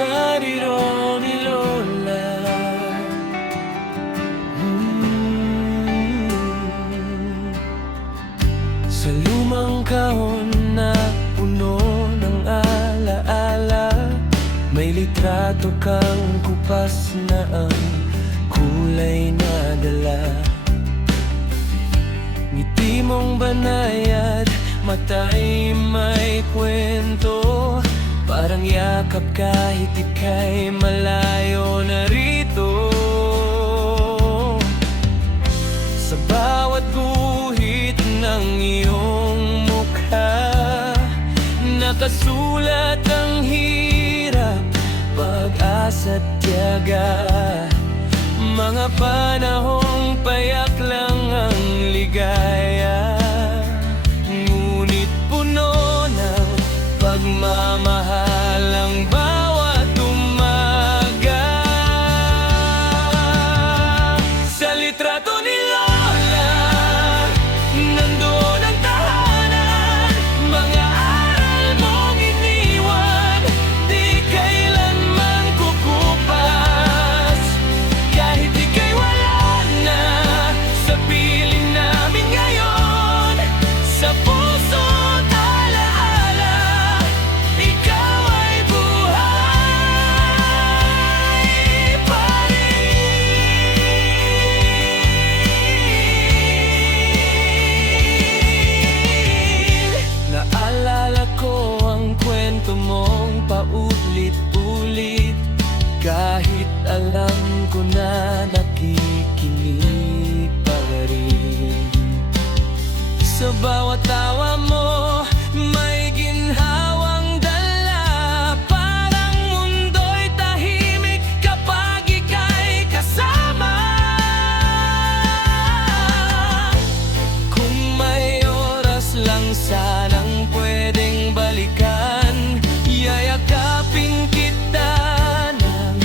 sa riro ni Lola. Sa lumang kahon na puno ng alaala, may litrato kang kupas na ang kulay na dala. Ngiti mong banayad, mata'y may kwento, parang yakap kahit ika'y malayo na rito. Sa bawat guhit ng iyong mukha, nakasulat ang hirap, pag-asa't tiyaga. Mga panahong payak lang ang ligaya, ngunit puno ng pagmamahal ang bawat umaga. Sa litrato ni Lola, nandoon ang tahanan, mga aral mong iniwan, di kailanman kukupas. Kahit ika'y wala na sa piling namin ngayon, sa puso't alaala, ikaw ay buhay pa rin. Naalala ko ang kwento mong paulit-ulit, kahit alam ko na nakikinig pa rin. Sa bawat tawa mo, may ginhawang dala, parang mundo'y tahimik kapag ika'y kasama. Kung may oras lang sanang pwedeng balikan, yayakapin kita ng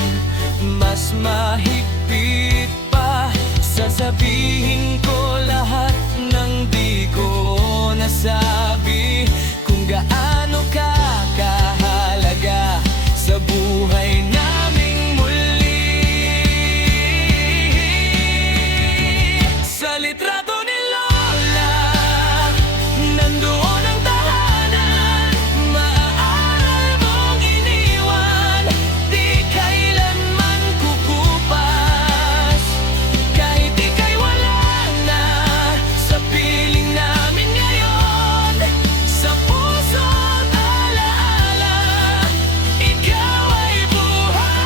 mas mahigpit pa. Sasabihin ko lahat ng di ko nasabi, kung gaano ka kahalaga sa buhay naming muli. Sa litrato ni Lola, nandoon ang tahanan, maaaral mong iniwan, di kailanman kukupas. Kahit ika'y wala na sa piling namin ngayon, sa puso't alaala, ikaw ay buhay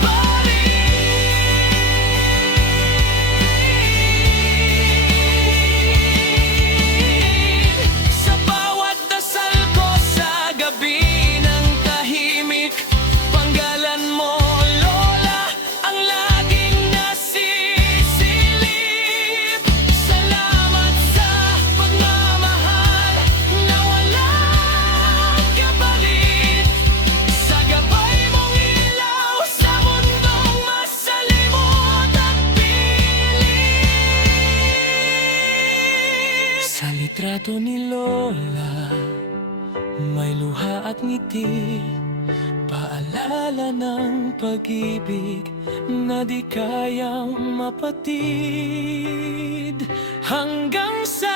pa rin. Sa bawat dasal ko sa gabi ng tahimik, panggalan mo, Lola, ang laging nasisilip. Salamat sa pagmamahal na walang kapalit, sa gabay mong ilaw sa mundong masalimot at pilit. Sa litrato ni Lola, may luha at ngiti, paalala ng pag-ibig na di kayang mapatid, hanggang sa